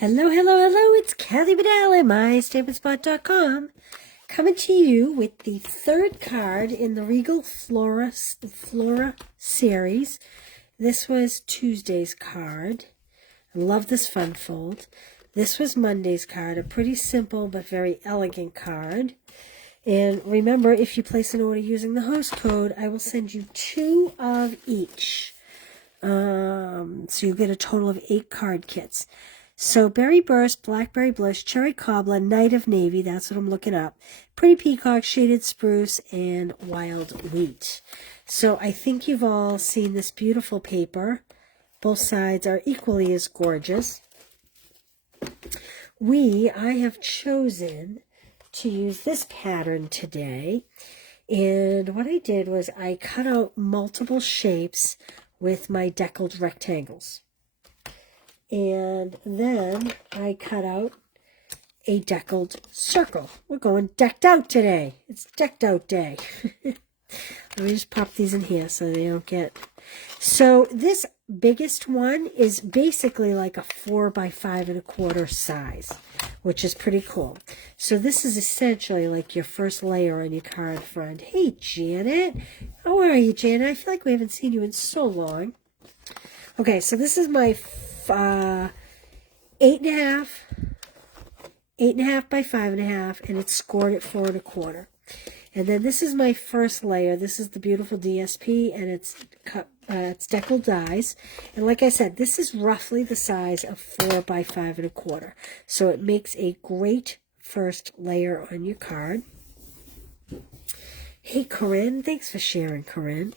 Hello, hello, hello, it's Kathy Bedell at MyStampingSpot.com coming to you with the third card in the Regal Flora series. This was Tuesday's card. I love this fun fold. This was Monday's card, a pretty simple but very elegant card. And remember, if you place an order using the host code, I will send you 2 of each. So you get a total of 8 card kits. So Berry Burst, Blackberry Bliss, Cherry Cobbler, Night of Navy, that's what I'm looking up, Pretty Peacock, Shaded Spruce, and Wild Wheat. So I think you've all seen this beautiful paper. Both sides are equally as gorgeous. I have chosen to use this pattern today. And what I did was I cut out multiple shapes with my deckled rectangles. And then I cut out a deckled circle. We're going decked out today. It's decked out day. Let me just pop these in here so they don't get... So this biggest one is basically like a 4 by 5 1/4 size, which is pretty cool. So this is essentially like your first layer on your card front. Hey, Janet. How are you, Janet? I feel like we haven't seen you in so long. Okay, so this is my 8.5 by 5.5, and it's scored at 4 1/4. And then this is my first layer. This is the beautiful DSP, and it's deckled dies. And like I said, this is roughly the size of 4 by 5 1/4. So it makes a great first layer on your card. Hey, Corinne, thanks for sharing, Corinne.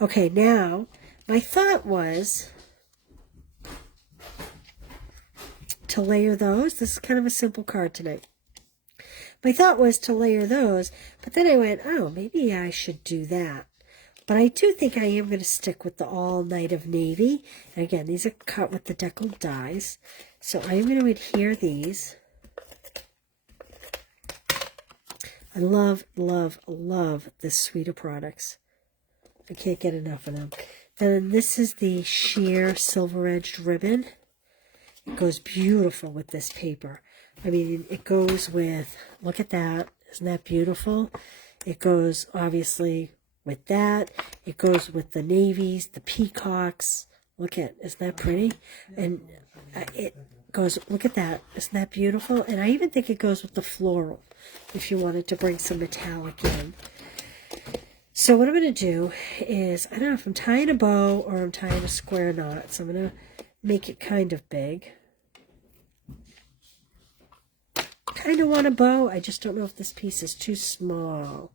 Okay, now my thought was to layer those. This is kind of a simple card tonight. My thought was to layer those, but then I went, oh, maybe I should do that. But I do think I am going to stick with the all Night of Navy. And again, these are cut with the deckled dies. So I am going to adhere these. I love, love, love this suite of products. I can't get enough of them. And then this is the sheer silver-edged ribbon. It goes beautiful with this paper. I mean, it goes with, look at that. Isn't that beautiful? It goes, obviously, with that. It goes with the navies, the peacocks. Look at, isn't that pretty? And it goes, look at that. Isn't that beautiful? And I even think it goes with the floral, if you wanted to bring some metallic in. So what I'm going to do is, I don't know if I'm tying a bow or I'm tying a square knot. So I'm going to make it kind of big. Kind of want a bow. I just don't know if this piece is too small.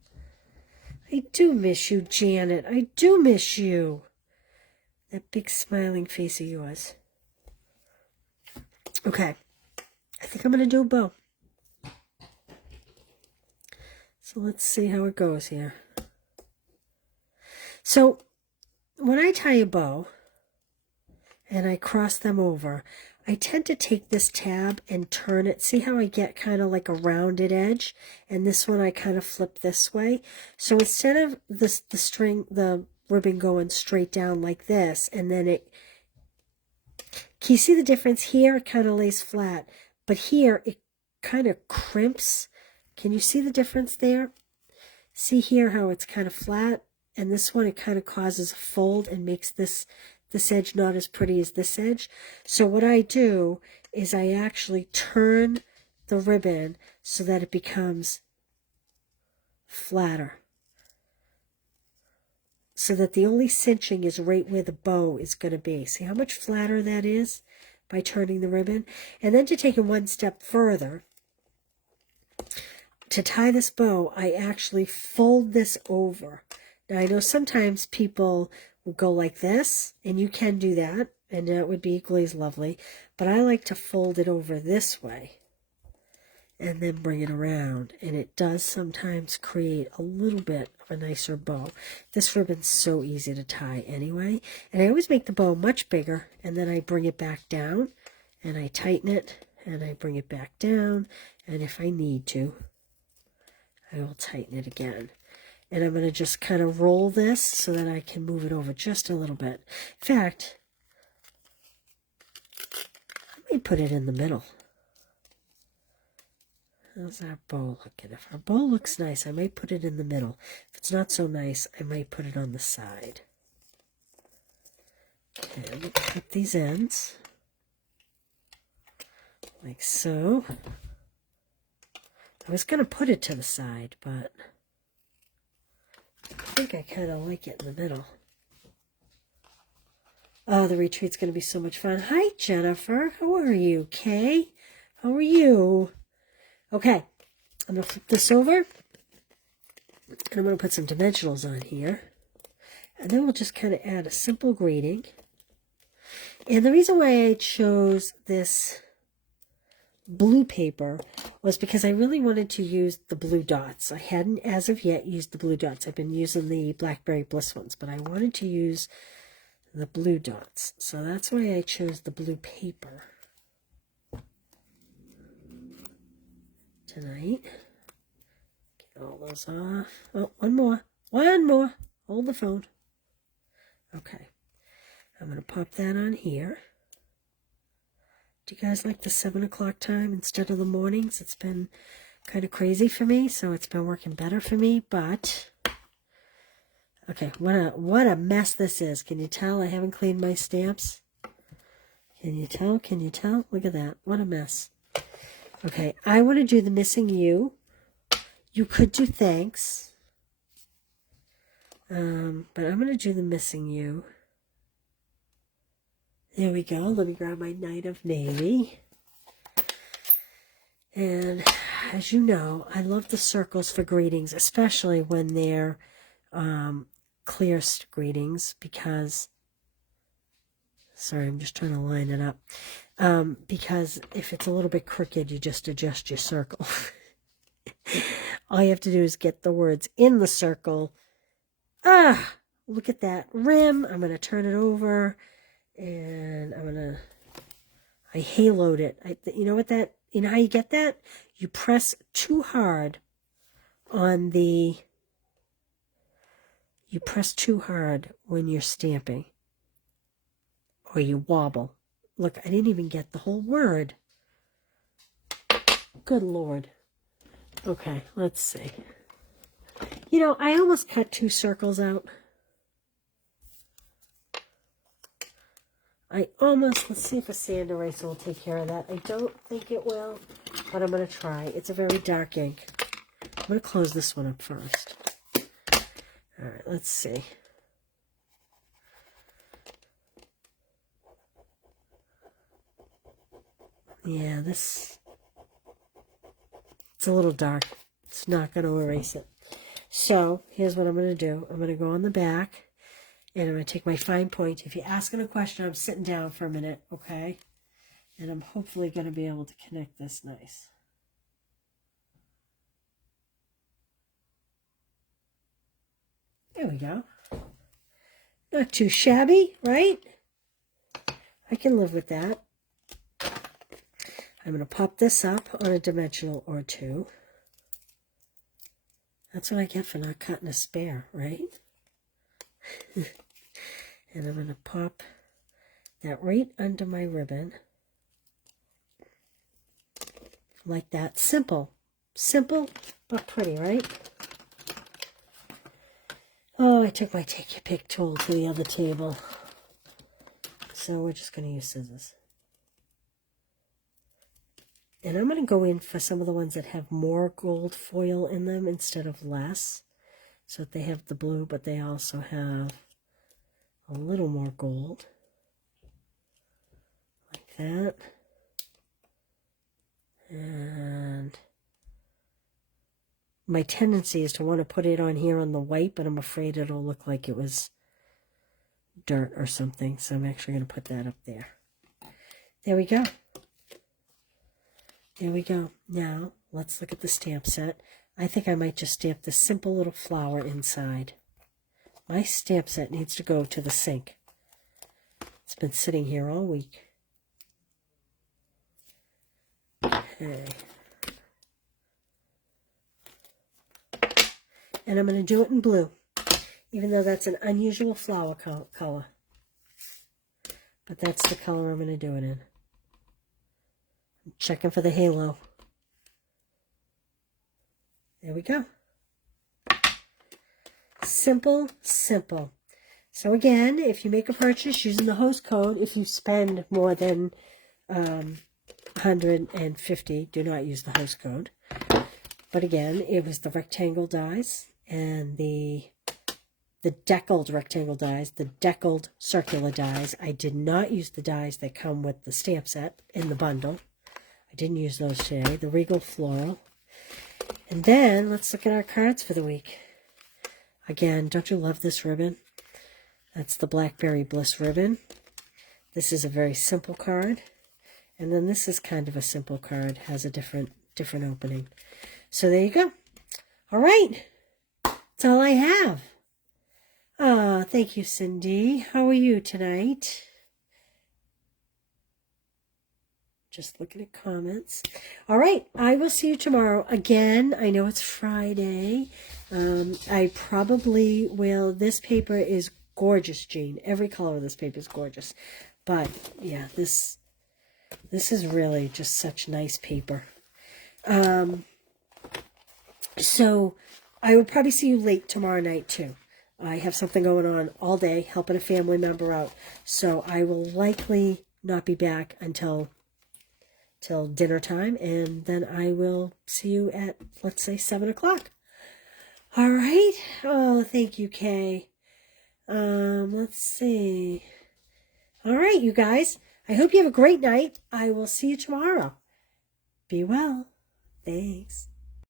I do miss you, Janet. I do miss you. That big smiling face of yours. Okay. I think I'm going to do a bow. So let's see how it goes here. So when I tie a bow and I cross them over, I tend to take this tab and turn it. See how I get kind of like a rounded edge? And this one I kind of flip this way. So instead of the ribbon going straight down like this, and then can you see the difference here? It kind of lays flat. But here, it kind of crimps. Can you see the difference there? See here how it's kind of flat? And this one, it kind of causes a fold and makes this edge not as pretty as this edge. So what I do is I actually turn the ribbon so that it becomes flatter. So that the only cinching is right where the bow is going to be. See how much flatter that is by turning the ribbon? And then to take it one step further, to tie this bow, I actually fold this over. Now I know sometimes people will go like this, and you can do that, and that would be equally as lovely, but I like to fold it over this way and then bring it around, and it does sometimes create a little bit of a nicer bow. This ribbon's so easy to tie anyway, and I always make the bow much bigger, and then I bring it back down, and I tighten it, and I bring it back down, and if I need to, I will tighten it again. And I'm going to just kind of roll this so that I can move it over just a little bit. In fact, I'm might put it in the middle. How's our bow looking? If our bow looks nice, I might put it in the middle. If it's not so nice, I might put it on the side. Okay, I'm going to cut these ends. Like so. I was going to put it to the side, but I think I kind of like it in the middle. Oh, the retreat's going to be so much fun. Hi, Jennifer. How are you? Kay, how are you? Okay, I'm going to flip this over. And I'm going to put some dimensionals on here. And then we'll just kind of add a simple greeting. And the reason why I chose this blue paper was because I really wanted to use the blue dots. I hadn't, as of yet, used the blue dots. I've been using the Blackberry Bliss ones, but I wanted to use the blue dots. So that's why I chose the blue paper tonight. Get all those off. Oh, one more. One more. Hold the phone. Okay. I'm going to pop that on here. Do you guys like the 7 o'clock time instead of the mornings? It's been kind of crazy for me, so it's been working better for me, but okay, what a mess this is. Can you tell I haven't cleaned my stamps? Can you tell? Can you tell? Look at that. What a mess. Okay, I want to do the missing you. You could do thanks. But I'm going to do the missing you. There we go. Let me grab my Night of Navy. And as you know, I love the circles for greetings, especially when they're clear greetings, because, sorry, I'm just trying to line it up. Because if it's a little bit crooked, you just adjust your circle. All you have to do is get the words in the circle. Ah, look at that rim. I'm going to turn it over. And I haloed it. You know what that, you know how you get that? You press too hard on the, you press too hard when you're stamping. Or you wobble. Look, I didn't even get the whole word. Good Lord. Okay, let's see. You know, I almost cut 2 circles out. Let's see if a sand eraser will take care of that. I don't think it will, but I'm going to try. It's a very dark ink. I'm going to close this one up first. All right, let's see. Yeah, it's a little dark. It's not going to erase it. So here's what I'm going to do. I'm going to go on the back. And I'm going to take my fine point. If you're asking a question, I'm sitting down for a minute, okay? And I'm hopefully going to be able to connect this nice. There we go. Not too shabby, right? I can live with that. I'm going to pop this up on a dimensional or 2. That's what I get for not cutting a spare, right? And I'm going to pop that right under my ribbon. Like that. Simple. Simple, but pretty, right? Oh, I took my take your pick tool to the other table. So we're just going to use scissors. And I'm going to go in for some of the ones that have more gold foil in them instead of less. So that they have the blue, but they also have a little more gold, like that. And my tendency is to want to put it on here on the white, but I'm afraid it'll look like it was dirt or something, so I'm actually going to put that up there. There we go. There we go. Now, let's look at the stamp set. I think I might just stamp this simple little flower inside. My stamp set needs to go to the sink. It's been sitting here all week. Okay. And I'm going to do it in blue, even though that's an unusual flower color. But that's the color I'm going to do it in. Checking for the halo. There we go. Simple, simple. So again, if you make a purchase using the host code, if you spend more than $150, do not use the host code. But again, it was the rectangle dies and the deckled rectangle dies, the deckled circular dies. I did not use the dies that come with the stamp set in the bundle. I didn't use those today. The Regal Floral. And then let's look at our cards for the week. Again, don't you love this ribbon? That's the Blackberry Bliss ribbon. This is a very simple card. And then this is kind of a simple card. Has a different opening. So there you go. All right. That's all I have. Thank you, Cindy. How are you tonight? Just looking at comments. All right. I will see you tomorrow. Again, I know it's Friday. I probably will. This paper is gorgeous, Jean. Every color of this paper is gorgeous. But, yeah, this is really just such nice paper. So I will probably see you late tomorrow night, too. I have something going on all day, helping a family member out. So I will likely not be back until dinner time, and then I will see you at, let's say, 7 o'clock. All right. Oh, thank you, Kay. Let's see. All right, you guys. I hope you have a great night. I will see you tomorrow. Be well. Thanks.